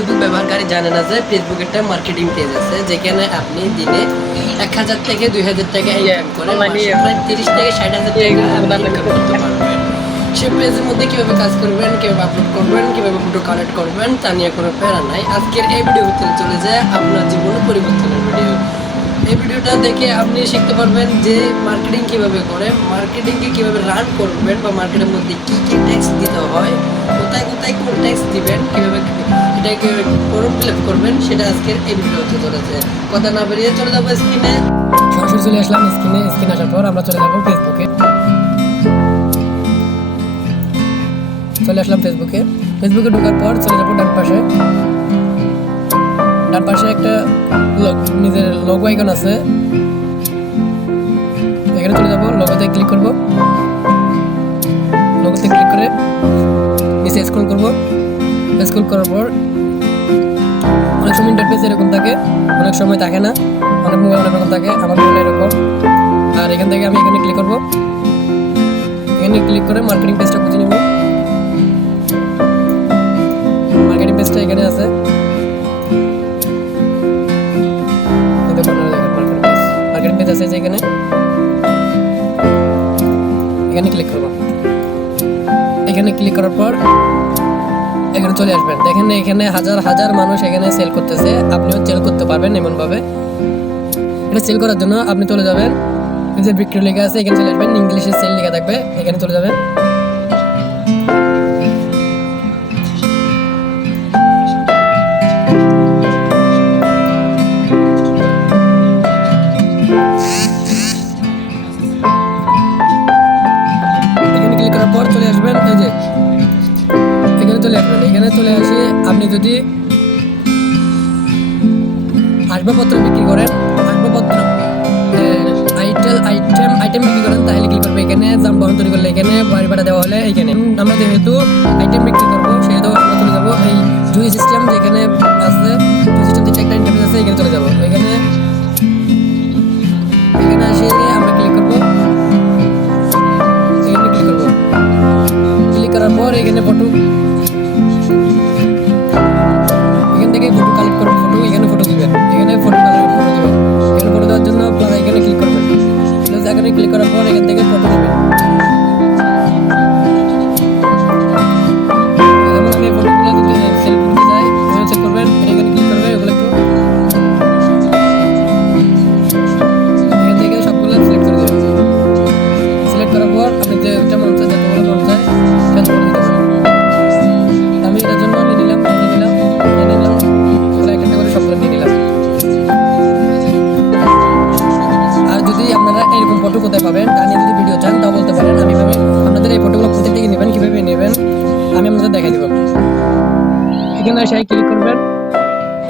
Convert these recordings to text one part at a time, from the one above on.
Facebook ব্যবহারকারী জানে না যে ফেসবুক একটা মার্কেটিং পেজ আছে, যেখানে আপনি দিনে 1000 থেকে 2000 টাকা ইনকাম করে প্রায় 30 থেকে 60,000 টাকা ইনকাম করতে পারবেন। সে পেজের মধ্যে কীভাবে কাজ করবেন, কীভাবে আপলোড করবেন, কীভাবে ফটো কালেক্ট করবেন, তা নিয়ে কোনো প্যারা নাই। আজকের এই ভিডিও হতে চলে যায় আপনার জীবন পরিবর্তনের ভিডিও। এই ভিডিওটা দেখে আপনি শিখতে পারবেন যে মার্কেটিং কীভাবে করে, মার্কেটিংকে কীভাবে রান করবেন, বা মার্কেটের মধ্যে কী কী ট্যাক্স দিতে হয়, কোথায় কোথায় কোন ট্যাক্স দিবেন, কীভাবে এটাকে ফর্ম ফিল আপ করবেন, সেটা আজকের এই ভিডিও হতে চলেছে। কথা না বেরিয়ে চলে যাবো স্ক্রিনে, সরাসরি চলে আসলাম স্ক্রিনে আসার পর আমরা চলে যাবো ফেসবুকে। চলে আসলাম ফেসবুকে ঢোকার পর চলে যাবো ডান পাশে একটা নিজের লোগো আইকন আছে, এখানে চলে যাবো, লোগোতে ক্লিক করব। লোগোতে ক্লিক করে নিচে স্ক্রল করব। স্ক্রল করার পর অনেক সময় ইন্টারফেস এরকম থাকে, অনেক সময় থাকে না, অনেক মোবাইল অনেক রকম থাকে, আমার মোবাইল এরকম। আর এখান থেকে আমি এখানে ক্লিক করব। এখানে ক্লিক করে মার্কেটিং পেজটা খুঁজে নেব। মার্কেটিং পেজটা এখানে আছে, মার্কেটিং পেজ আছে এখানে ক্লিক করব। এখানে ক্লিক করার পর এখানে চলে আসবেন। দেখেন এখানে হাজার হাজার মানুষ এখানে সেল করতেছে, আপনিও সেল করতে পারবেন এমনভাবে। এটা সেল করার জন্য আপনি চলে যাবেন, যে বিক্রি লেখা আছে এখানে চলে আসবেন, ইংলিশে সেল লেখা থাকবে, এখানে চলে যাবেন। এখানে চলে আসে আপনি যদি আসবাবপত্র বিক্রি করেন, আসবাবপত্র আইটেম বিক্রি করেন, তাহলে কি করবে, এখানে যানবাহন তৈরি করলে এখানে বাড়ি ভাড়া দেওয়া হলে এখানে আমরা যেহেতু আইটেম বিক্রি করবো সেহেতু আমরা চলে যাবো এই জুই সিস্টেম যেখানে আছে, জুই সিস্টেম যেটা একটা ইন্টারফেস আছে, এখানে চলে যাবো। এখানে আসে আমরা ক্লিক করবো। ক্লিক করার পর এখানে ফটো কালেক্ট করবেন, এখানে ফটো দিবেন, এখানে ফটো দিবেন। এখানে ফটো দেওয়ার জন্য আপনারা এখানে ক্লিক করবেন। এখানে ক্লিক করার পর এখান থেকে ফটো দিবেন। যেমন আমি ফটোগুলো যদি সেল করতে চাই চেক করবেন, এখানে ক্লিক করবেন, এগুলো একটু এখান থেকে সবগুলো সিলেক্ট করে দেবেন। সিলেক্ট করার পর আপনি যেটা মন চায়, যতগুলো মন চায় সেটা করে দিতে পারেন। আমি এটার জন্য নিলাম সবগুলো নিয়ে নিলাম। আর যদি আপনারা এরকম ফটো কোথায় পাবেন তা নিয়ে যদি ভিডিও চান তাও বলতে পারেন, আমি আপনাদের এই ফটোগুলো কোথা থেকে নেবেন, কীভাবে নেবেন আমি আপনাদের দেখাই দেবো। এখানে এসে ক্লিক করবেন।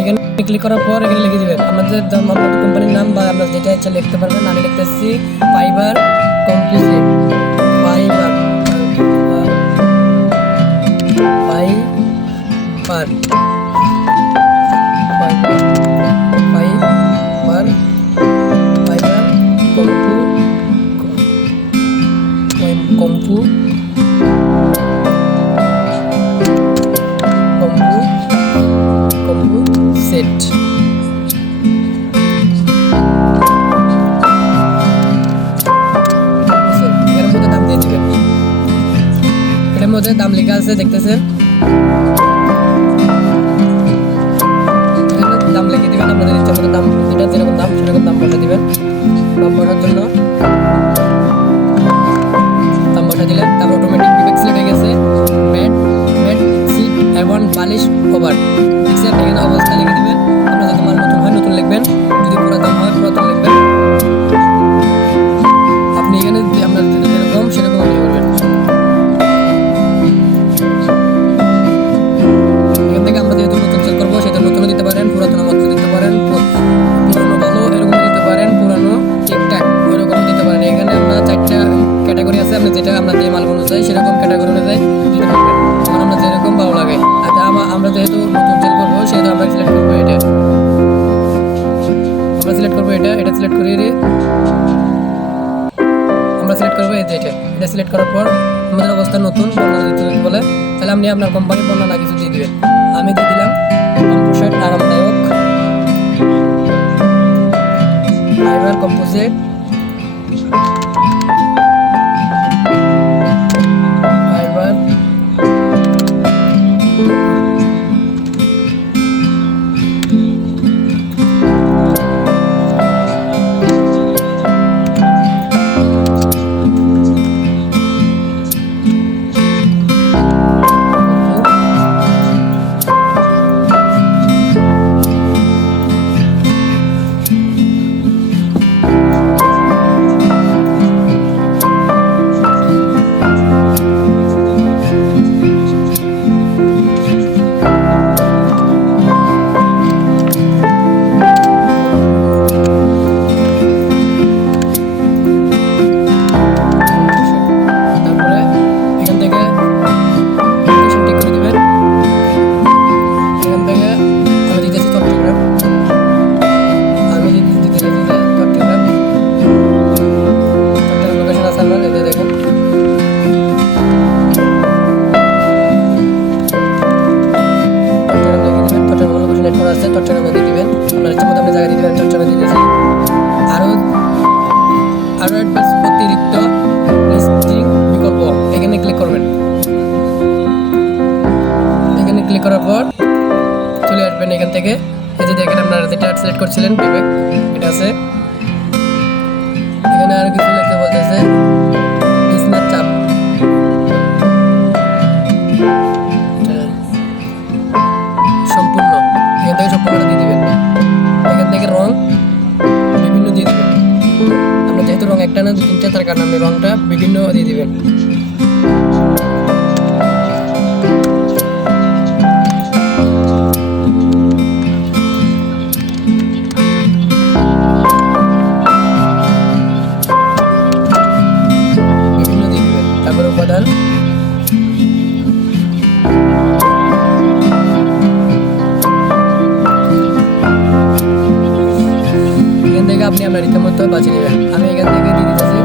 এখানে ক্লিক করার পর এখানে লিখে দেবেন আমাদের কোম্পানির নাম, বা আপনার যেটা ইচ্ছা লিখতে পারবেন। আমি লিখতেছি ফাইবার কম্পোজিট, ফাইবার কম্পু সেট। এর মধ্যে দাম দিয়ে দিবেন। এটার মধ্যে দাম লেখা আছে দেখতেছেন, দাম লিখে দিবেন আপনাদের ইচ্ছা মতো দাম, যেটা যেরকম দাম সেরকম দাম বসে দিবেন। দাম বসার জন্য দাম বসা দিলেন, তারপর অটোমেটিক ডিফেক্ট সিলেক্ট হয়ে গেছে, ম্যাট সিট এবং বালিশ ওভার পিক্সেল। এখানে অবস্থা লিখে দিবেন, আপনার যদি মাল নতুন হয় নতুন লিখবেন, যদি পুরাতন হয় পুরাতন লিখবেন। আপনি এখানে আপনার যেরকম সেরকম ইয়ে করবেন। এখান থেকে আমরা যেহেতু নতুন সেল করবো সেটা নতুনও দিতে পারেন, পুরাতন মধ্যে দিতে পারেন, পুরানো ভালো এরকম দিতে পারেন, পুরানো ঠিকঠাক এরকম দিতে পারেন। এখানে আপনার 4টা ক্যাটাগরি আছে, আপনি যেটা আমরা যে মালগুলো চাই সেরকম ক্যাটাগরি অনুযায়ী দিতে পারবেন, কারণ আমরা যেরকম ভালো লাগে। আচ্ছা আমরা যেহেতু নতুন সেল করবো সেহেতু আমরা সিলেক্ট করবো এটা, এটা সিলেক্ট করে আমরা সিলেক্ট করবো এটা সিলেক্ট করার পর আমাদের অবস্থা নতুন বর্ণনা দিতে বলে, তাহলে আপনি আপনার কোম্পানির বর্ণনা কিছু দিয়ে দিবেন। আমি দিয়ে দিলাম। ফাইবার চট্টগ্রামে দিয়ে দিবেন। আপনার ইচ্ছা মতো আপনি জায়গা দিয়ে দিবেন, চট্টগ্রামে দিয়ে দিয়েছি। আরও অতিরিক্ত লিস্টিং বিকল্প এখানে ক্লিক করবেন। এখানে ক্লিক করার পর চলে আসবেন এখান থেকে। এই যে দেখেন আপনারা যেটা সিলেক্ট করছিলেন বিবেক, এটা আছে। এখানে আর কিছু লিখতে বলতেছে বিজনেস চাপ, সম্পূর্ণ এখান থেকে সম্পূর্ণ দিয়ে দিবেন। এখান থেকে রং বিভিন্ন দিয়ে দিবেন। আমরা যেহেতু রং একটা না 2-3 তার কারণে আপনি রংটা বিভিন্ন দিয়ে দিবেন। বিভিন্ন দিয়ে দিবেন। তারপরে উপাদান আপনি আপনার ইচ্ছা মতো বাছিয়ে নেবেন। আমি এখান থেকে দিয়ে দিতেছি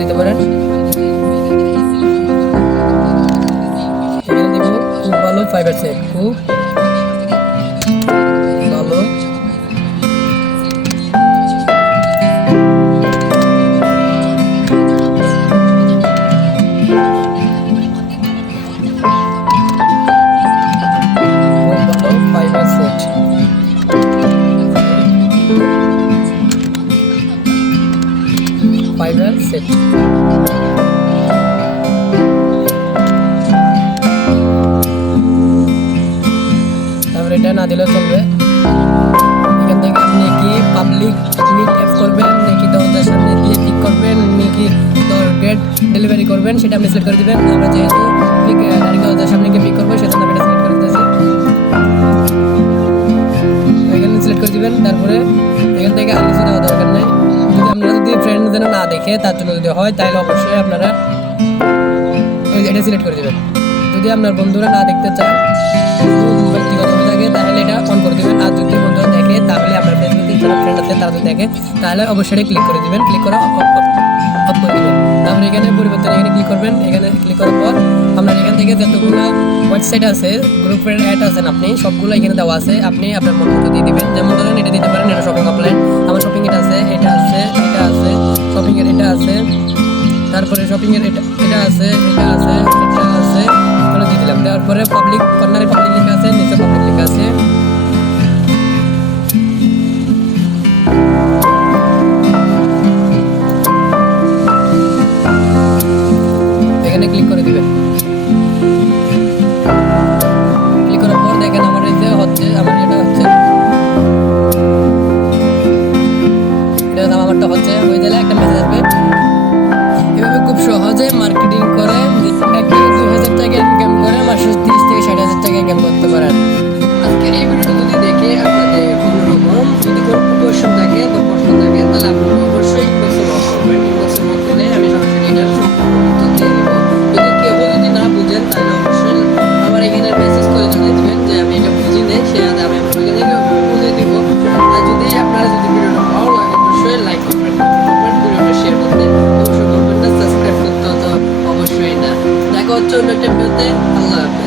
দিতে পারেন। এখানে দিব খুব ভালো ফাইবার সেট, খুব ভালো ফাইবার সেট। ফাইবার সেট তারপরে এটা না দিলেও চলবে। এখান থেকে আপনি কি পাবলিক মিট অ্যাপ করবেন নাকি দরজার সামনে দিয়ে পিক করবেন নাকি গেট ডেলিভারি করবেন সেটা আপনি সিলেক্ট করে দেবেন। আমরা যেহেতু গাড়ি দরজার সামনে গিয়ে পিক করবো সেজন্য আমি এটা সিলেক্ট করে দিতেছি। এখানে সিলেক্ট করে দিবেন। তারপরে এখান থেকে আর কিছু দেওয়া দরকার নেই। যদি আপনারা যদি ফ্রেন্ড যেন না দেখে তার জন্য যদি হয় তাহলে অবশ্যই আপনারা এটা সিলেক্ট করে দেবেন। যদি আপনার বন্ধুরা না দেখতে চান ব্যক্তিগতভাবে থাকে তাহলে এটা অন করে দেবেন। আর যদি বন্ধুরা দেখে তাহলে আপনার ফেসবুকে যারা ফ্রেন্ড আছে তারা যদি দেখে তাহলে অবশ্যই ক্লিক করে দেবেন। ক্লিক করে অফ করে দেবেন। তারপরে এখানে পরিবর্তন এখানে ক্লিক করবেন। এখানে ক্লিক করার পর আপনার এখান থেকে যতগুলো ওয়েবসাইট আছে গ্রুপের অ্যাড আছেন আপনি সবগুলো এখানে দেওয়া আছে। আপনি আপনার মন মতো দিয়ে দিবেন। যেমন ধরেন এটা দিতে পারেন, এটা শপিং অফলাইন, আমার শপিং এটা আছে, এটা আছে, এটা আছে, শপিং এর এটা আছে, তারপরে শপিং এর এটা আছে, এটা আছে, এটা আছে, তাহলে দিয়ে দিলাম। দেওয়ার পরে পাবলিক কর্নারে পাবলিক লেখা আছে, নিচে পাবলিক লেখা আছে। এখানে ক্লিক করে দিবেন। ক্লিক করার পর দেখেন আমার এই যে হচ্ছে, আমার এটা হচ্ছে, এটা আমারটা হচ্ছে, ওই দিলে একটা মেসেজ আসবে। এভাবে খুব সহজে মার্কেটিং করে 1 থেকে 2,000 হচ্ছে অন্য একটা ভিডিওতে। আল্লাহ হাফেজ।